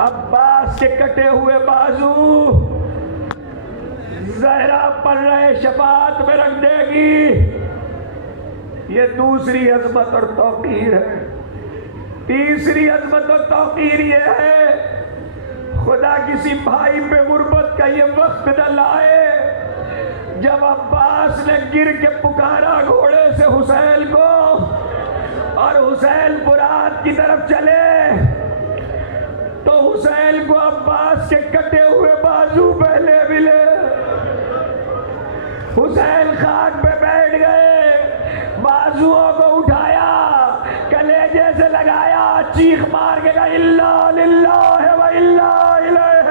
عباس کے کٹے ہوئے بازو زہرا پر رہے شفاعت میں رکھ دے گی. یہ دوسری عظمت اور توقیر ہے. تیسری عظمت اور توقیر یہ ہے خدا کسی بھائی پہ غربت کا یہ وقت نہ لائے جب عباس نے گر کے پکارا گھوڑے سے حسین کو اور حسین فرات کی طرف چلے تو حسین کو عباس کے کٹے ہوئے بازو پہلے ملے. حسین خاک پہ بیٹھ گئے, بازوؤں کو اٹھایا, کلیجے سے لگایا, چیخ مار کے کہا الا للہ و الا الیہ.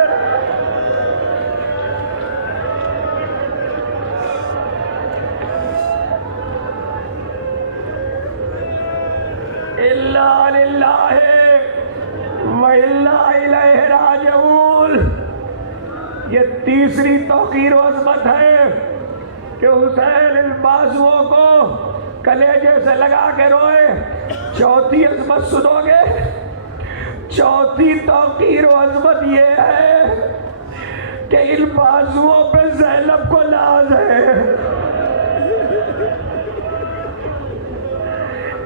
الا للہ و الا الیہ راجعون. یہ تیسری توقیر و عظمت ہے کہ حسین ان بازوؤں کو کلیجے سے لگا کے روئے. چوتھی عظمت سنو گے, چوتھی توقیر و عظمت یہ ہے کہ ان بازوؤں پہ زینب کو ناز ہے.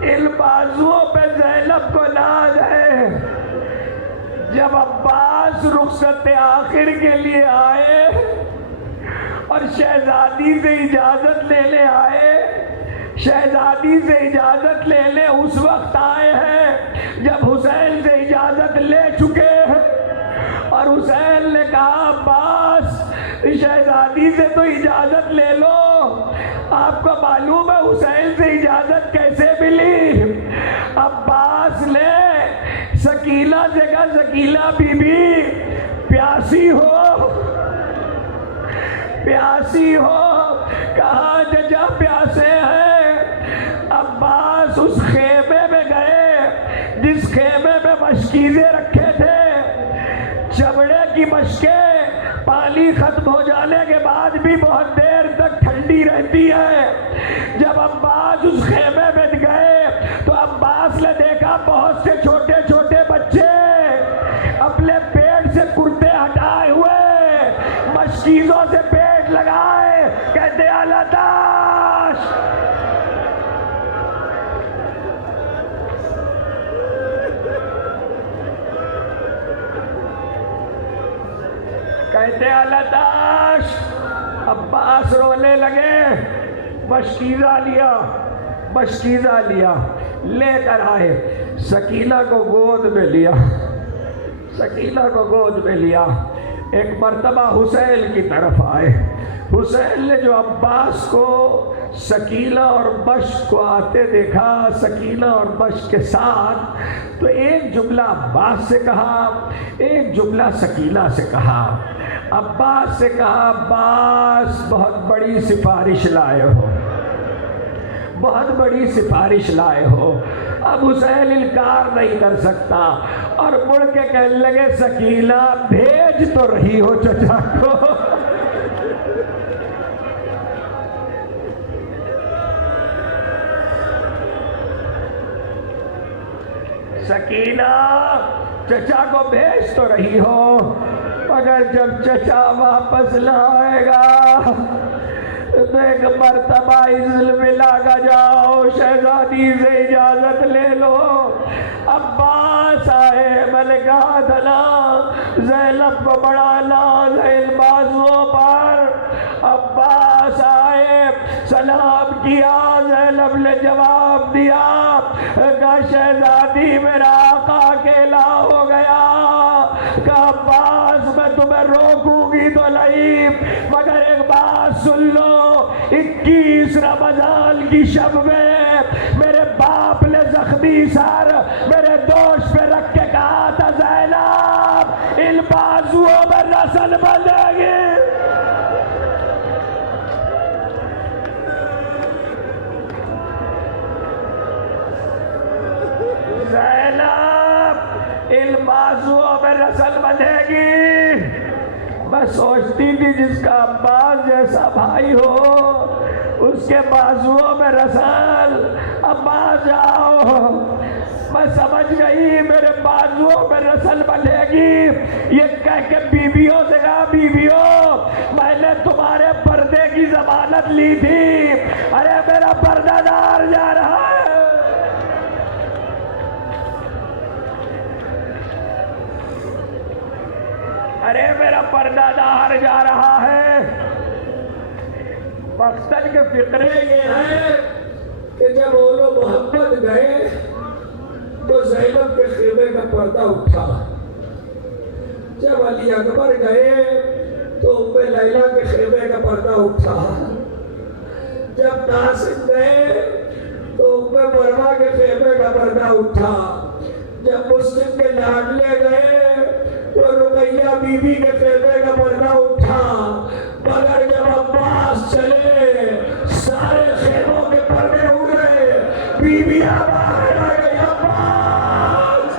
ان بازوؤں پہ زینب کو ناز ہے. جب عباس رخصت آخر کے لیے آئے اور شہزادی سے اجازت لینے آئے, شہزادی سے اجازت لینے اس وقت آئے ہیں جب حسین سے اجازت لے چکے ہیں, اور حسین نے کہا عباس شہزادی سے تو اجازت لے لو. آپ کو معلوم ہے حسین سے اجازت کیسے ملی؟ عباس نے سکینہ سے کہا سکینہ بی بی پیاسی ہو, پیاسی ہو. کہاں ججا پیاسے ہیں. عباس اس خیمے میں گئے جس خیمے میں مشکیزیں رکھے تھے, چمڑے کی مشکیں پانی ختم ہو جانے کے بعد بھی بہت دیر تک ٹھنڈی رہتی ہے. جب عباس اس خیمے میں گئے تو عباس نے دیکھا بہت سے چھوٹے چھوٹے بچے اپنے پیٹ سے کرتے ہٹائے ہوئے مشکیزوں سے پیٹ لگائے, کہتے الاتاش. کہتے الاتاش. عباس رونے لگے. مشکیزہ لیا, مشکیزہ لیا, لے کر آئے, سکینہ کو گود میں لیا, سکینہ کو گود میں لیا. ایک مرتبہ حسین کی طرف آئے. حسین نے جو عباس کو سکینہ اور بشت کو آتے دیکھا, سکینہ اور بشت کے ساتھ, تو ایک جملہ عباس سے کہا, ایک جملہ سکینہ سے کہا. عباس سے کہا عباس بہت بڑی سفارش لائے ہو, بہت بڑی سفارش لائے ہو. اب حسین انکار نہیں کر سکتا اور مڑ کے کہنے لگے سکینہ بھیج تو رہی ہو چچا کو. سکینہ چچا کو بھیج تو رہی ہو, مگر جب چچا واپس نہ آئے گا تو ایک مرتبہ عزل ملا کا جاؤ, شہزادی سے اجازت لے لو. عباس آئے, میں نے کہا تھا نا زینب کو بڑا ناز ہے ان بازوؤں پر. عباس آئے, سلام کیا. زینب نے جواب دیا کہ شہزادی میرا آقا اکیلا ہو گیا. کہ عباس میں تمہیں روکوں گی تو نہیں, مگر ایک بات سن لو, 21 رمضان کی شب میں میرے باپ نے زخمی سر میرے دوش پہ رکھ کے کہا تھا زینب ان بازوؤں میں نسل بندھے گی. زینب ان بازوؤں میں نسل بندھے گی. میں سوچتی تھی جس کا عباس جیسا بھائی ہو اس کے بازوؤں میں رسل. عباس جاؤ, میں سمجھ گئی میرے بازوؤں میں نسل بندھے گی، یہ کہہ کے بیویوں سے کہا بیویوں میں نے تمہارے پردے کی ضمانت لی تھی، ارے میرا پردہ دار جا رہا ہے۔ ارے میرا پردہ دار جا رہا ہے۔ مقصد کے فقرے یہ ہے کہ جب اولو محمد گئے تو زینب کے خیمے کا پردہ اٹھا، جب علی اکبر گئے تو ام لیلہ کے خیمے کا پردہ اٹھا، جب ناصر گئے تو ام مروا کے خیمے کا پردہ اٹھا، جب مسلم کے لاڈلے گئے تو رقیہ بی بی کے خیمے کا پردہ اٹھا، مگر جب عباس چلے سارے خیموں کے پردے اڑ گئے، بی بی باہر آ گئی، عباس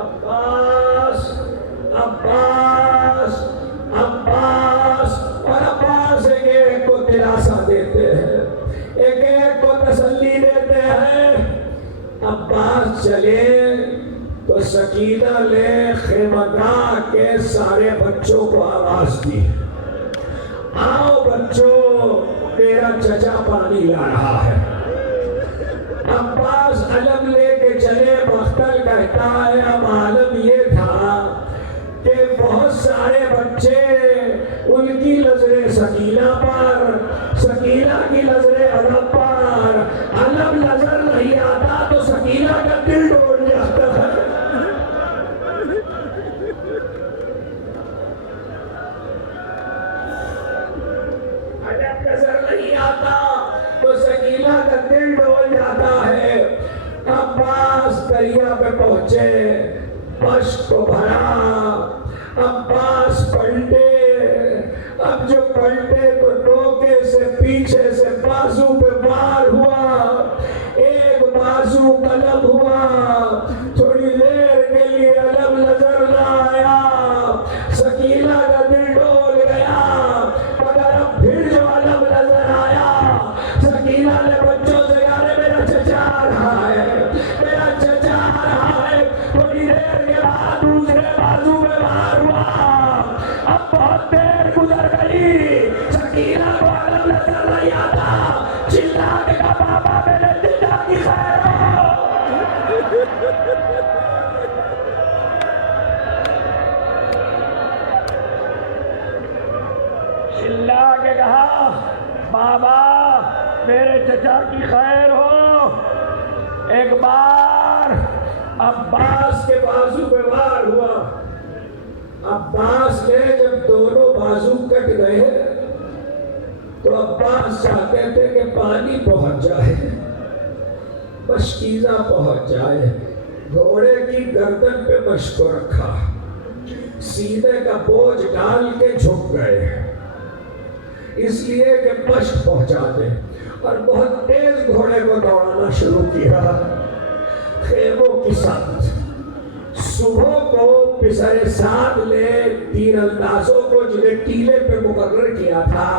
عباس عباس عباس، اور عباس ایک کو دلاسا دیتے ہیں، ایک کو تسلی دیتے ہیں۔ عباس چلے تو سکینہ نے خیمہ گاہ کے سارے بچوں کو آواز دی، آؤ بچوں میرا چچا پانی لا رہا ہے۔ عباس علم لے کے چلے، مختل کہتا ہے اب عالم یہ تھا کہ بہت سارے بچے ان کی نظریں سکینہ پر، سکینہ کی نظریں علم پر، علم نظر نہیں آتا تو سکینہ کا دل ڈول جاتا ہے۔ علم نظر نہیں آتا تو سکینہ کا دل ڈول جاتا ہے۔ عباس دریا پہ پہنچے، مشق کو بھرا، عباس پلٹے، اب جو پلٹے تو ڈوکے سے پیچھے سے بازو پہ وار ہوا، ایک بازو قلم ہوا، تھوڑی دیر کے لیے علم نظر نہ آیا، سکینہ کا دل ڈول گیا، مگر اب پھر جو علم نظر آیا، سکینہ نے بچوں سے کہا میرا چچا آ رہا ہے، میرا چچا آ رہا ہے، تھوڑی دیر کے بعد دوسرے بازو پہ وار ہوا، اب بہت دیر گزر گئی، سکینہ کو علم نظر نہیں آتا، چلا کے کہا بابا میرے چچا کی خیر ہو۔ چلا کے کہا بابا میرے چچا کی خیر ہو۔ ایک بار عباس کے بازو پہ وار ہوا، عباس نے جب دونوں بازو کٹ گئے تو عباس چاہتے تھے کہ پانی پہنچ جائے، مشکیزہ پہنچ جائے، گھوڑے کی گردن پہ مشک کو رکھا، سینے کا بوجھ ڈال کے جھک گئے اس لیے کہ مشک پہنچا دے، اور بہت تیز گھوڑے کو دوڑانا شروع کیا خیموں کی سمت۔ صبح کو پسر سعد نے تیر اندازوں کو جنہیں ٹیلے پہ مقرر کیا تھا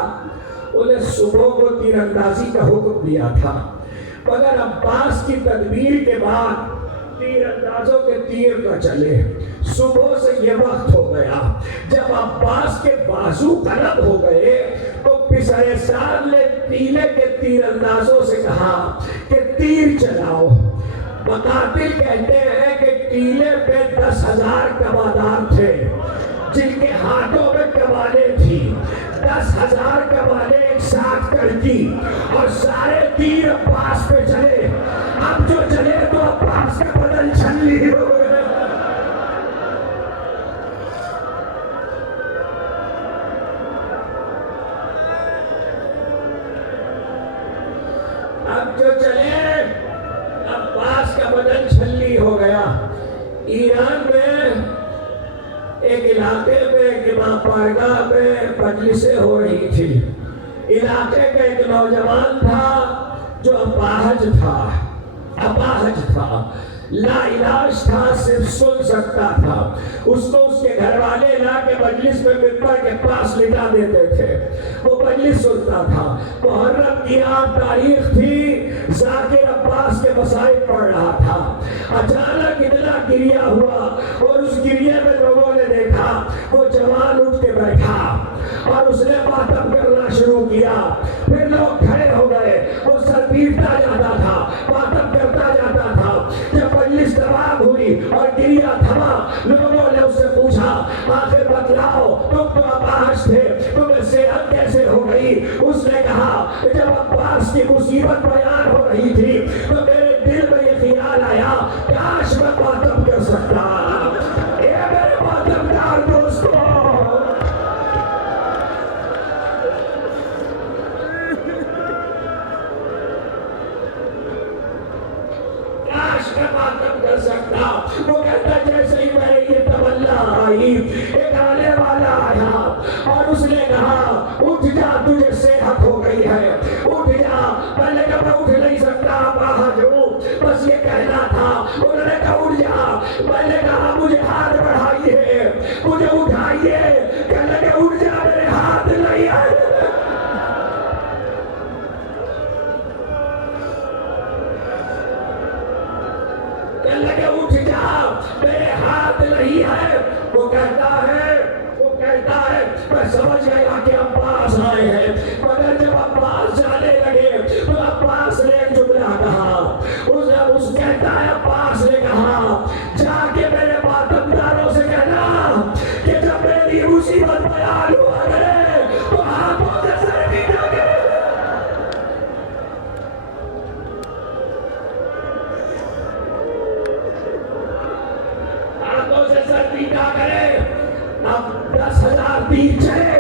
انہیں صبح کو تیر اندازی کا حکم دیا تھا، مگر عباس کی تدبیر کے بعد تیر اندازوں کے تیر نہ چلے، صبح سے یہ وقت ہو گیا، جب عباس کے بازو قلم ہو گئے تو پسر سعد نے ٹیلے کے تیر اندازوں سے کہا کہ تیر چلاؤ۔ مقاتل کہتے ہیں کہ ٹیلے پہ 10,000 کماندار تھے جن کے ہاتھوں میں کمانیں تھی، 10,000 کمانیں ایک ساتھ کڑکی اور سارے تیر عباس پہ چلے، اب جو چلے تو عباس کا بدن چھلنی ہو گئے۔ اب جو چلے عباس کا بدن چھلنی ہو گیا۔ ایران میں ایک علاقے میں ایک امام بارگاہ میں مجلسیں ہو رہی تھی، علاقے کا ایک نوجوان تھا جو اپاہج تھا، لا علاج تھا، صرف سن سکتا تھا، اس کو اس کے گھر والے لا لا کے مجلس میں منبر کے پاس لٹا دیتے تھے، وہ مجلس سنتا تھا۔ محرم کی عام تاریخ تھی، ذاکر عباس کے مسائل پڑھ رہا تھا، اچانک اتنا گریہ ہوا اور اس گریہ میں لوگوں نے دیکھا وہ جوان اٹھ کے بیٹھا اور اس نے ماتم کرنا شروع کیا۔ پھر لوگ کھڑے ہو گئے، وہ سر پیٹتا جاتا تھا، ماتم کرتا جاتا تھا۔ جب مجلس تمام ہوئی اور گریہ تھما، لوگوں نے اس سے پوچھا آخر بتلاؤ تم تو عباس تھے، تمہیں صحت کیسے ہو گئی؟ اس نے کہا جب عباس کی مصیبت بیان ہو رہی تھی تو میرے دل میں یہ خیال آیا کاش میں ماتم کر سکتا۔ اے میرے ماتم دار دوستو، کاش میں ماتم کر سکتا۔ وہ کہتا جیسے ہی میں یہ تمنا آئی، ایک آنے والا آیا اور اس نے کہا اٹھ جا، تجھے صحت ہو گئی ہے، اٹھ جا۔ میں نے کہا میں اٹھ نہیں سکتا، باہر ہوں، بس یہ کہنا تھا۔ انہوں نے کہا اٹھ جا۔ میں نے کہا مجھے ہاتھ بڑھائیے، مجھے اٹھائیے۔ کہنے لگے اٹھ جا، میرے ہاتھ نہیں آئے۔ کہنے لگے اٹھ جا، میرے ہاتھ نہیں ہے۔ وہ کہتا ہے میں سمجھ گیا کہ عباس آئے ہیں، مگر جب عباس جانے لگے تو عباس نے ایک جملہ کہا۔ اس کہتا ہے عباس نے کہا جا کے میرے ماتم داروں سے کہنا کہ جب میری مصیبت بیان ہوا کرے تو ہاتھوں سے سر پیٹا کرے۔ ہاتھوں سے سر پیٹا کرے۔ اب 10,000 تیر چلے،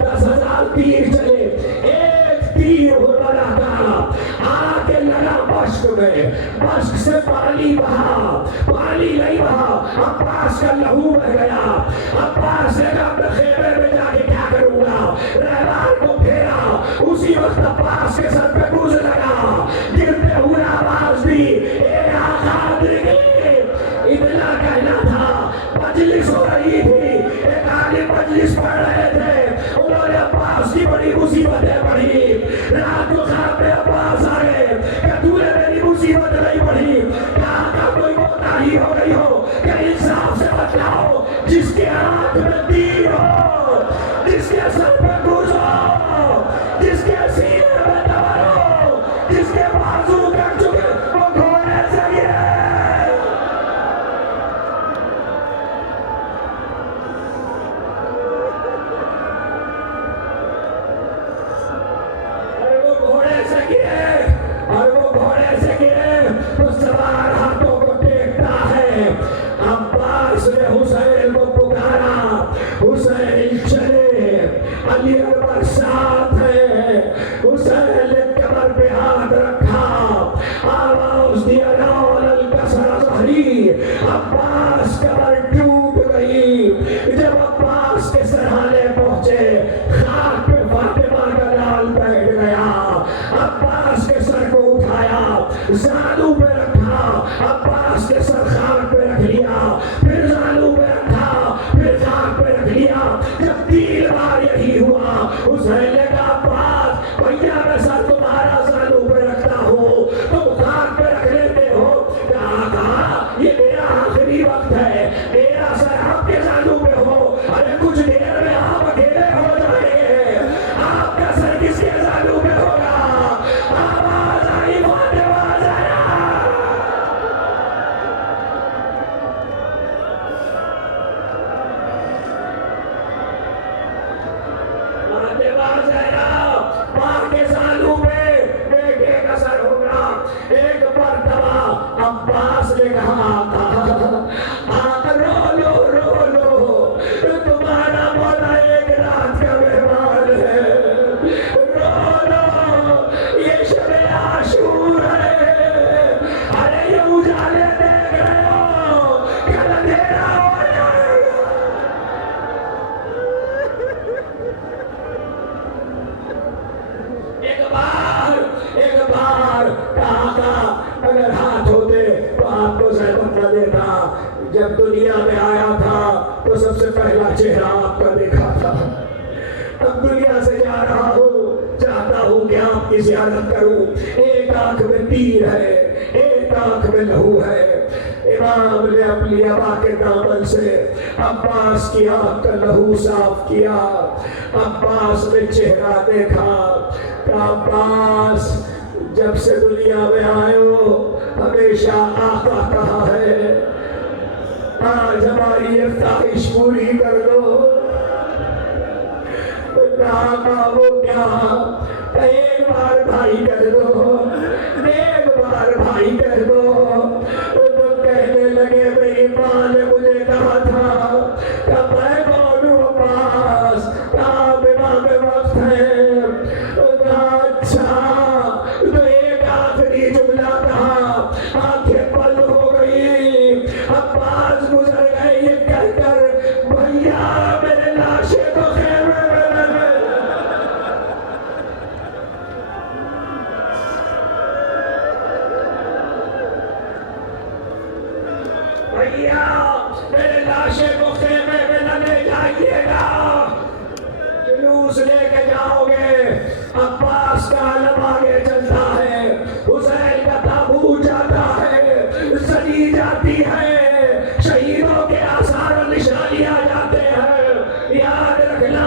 10,000 تیر چلے، ایک تیر ہرملا کا آ کے لگا مشک میں، مشک سے پانی بہا، پانی نہیں بہا، عباس کا لہو بہ گیا۔ عباس نے کہا میں خیمے میں جا کے کیا کروں گا؟ رہبان کو پھیرا، اسی وقت عباس کے سر پہ گوز لگا، گرتے ہوئے آواز دی اے آقا درگی۔ اتنا کہنا تھا، مجلس ہو رہی تھی، ایک عالم مجلس پڑھ رہے تھے، انہوں نے عباس کی بڑی مصیبتیں پڑھی۔ رات کو خواب میں عباس آئے کہ تو نے میری مصیبت نہیں پڑھی، کہا کہ کوئی کوتاہی ہو رہی ہو کہ انصاف سے بتلاؤ، جس کے ہاتھ میں تیر ہو، جس کے سر پہ گوز ہو، جس کے سینے میں تبر ہو، جس کے بازو کٹ چکے وہ گھوڑے سے گرے۔ اور وہ گھوڑے سے گرے تو سوار ہاتھوں کو ٹیکتا ہے۔ عباس نے حسین کو پکارا، حسین چلے، علی اکبر ساتھ ہے۔ حسین نے کمر پہ ہاتھ رکھا، آواز دیا لولا الکسر ظہری۔ عباس کمر ٹوٹ گئی۔ جب عباس کے سرحانے پہنچے، خاک پہ فاطمہ کا لال بیٹھ گیا۔ عباس کے سر کو اٹھایا، زانو پہ رکھا، عباس کے سر خاک پہ رکھ لیا، پھر زانو پہ رکھا، پھر خاک پہ رکھ لیا۔ جب 3 بار یہی ہوا، حسین نے کہا عباس بھیا میں سر تمہارا زانو پہ رکھتا ہوں، تم خاک پہ رکھ لیتے ہو۔ کہا یہ میرا آخری وقت ہے، میرا سر آپ کے زانو پہ ہو، ارے کچھ دیر میں آپ اکیلے ہو جائیں گے، آپ کا سر کس کے زانو پہ ہوگا؟ آواز آئی فاطمہ زہرا۔ فاطمہ زہرا ماں کے زانو پہ بیٹے کا سر ہوگا۔ ایک مرتبہ عباس نے کہا آقا رو لو، تمہارا مولا ایک رات کا مہمان ہے، رو لو، یہ شب عاشور ہے۔ ارے یہ اجالے دیکھ رہے ہو، کل اندھیرا ہو جائے گا۔ چہرہ آپ کا دیکھا تھا، اب دنیا سے جا رہا ہوں، چاہتا ہوں کہ آپ کی زیارت کروں۔ ایک آنکھ میں تیر ہے، ایک آنکھ میں لہو ہے۔ امام نے اپنی ابا کے دامن سے عباس کی آنکھ کا لہو صاف کیا، عباس نے چہرہ دیکھا کہ عباس جب سے دنیا میں آئے ہو ہمیشہ آقا کہا ہے، آج ہماری یہ خواہش پوری کر دو۔ آقا وہ کیا، ایک بار بھائی کر دو، ایک بار بھائی کر دو۔ تو کہنے لگے میری ماں نے مجھے کہا تھا کہ میں کون ہوں عباس، آپ امام وقت ہیں۔ اچھا، تو ایک آخری جملہ کہا، آنکھیں بند ہو گئی، عباس گزر گئے یہ کہہ کر بھیا میرے لاشے کو خیمے میں لگے۔ بھیا میرے لاشے کو خیمے میں نہ لے جائیے گا، جلوس لے کے جاؤ گے۔ عباس کا علم آگے چلتا ہے، حسین کا تابوت جاتا ہے، زری جاتی ہے، شہیدوں کے آثار و نشانیاں جاتے ہیں۔ یاد رکھنا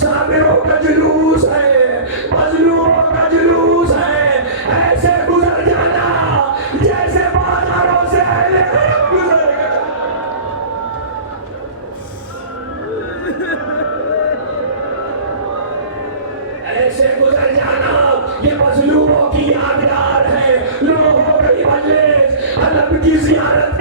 صابروں کا جلوس ہے، مظلوموں کا جلوس ہے، ایسے گزر جانا جیسے بازاروں سے اہل حرم گزر گئے۔ ایسے گزر جانا یہ مظلوموں کی یادگار ہے، لوگوں کی مجلس، علم کی زیارت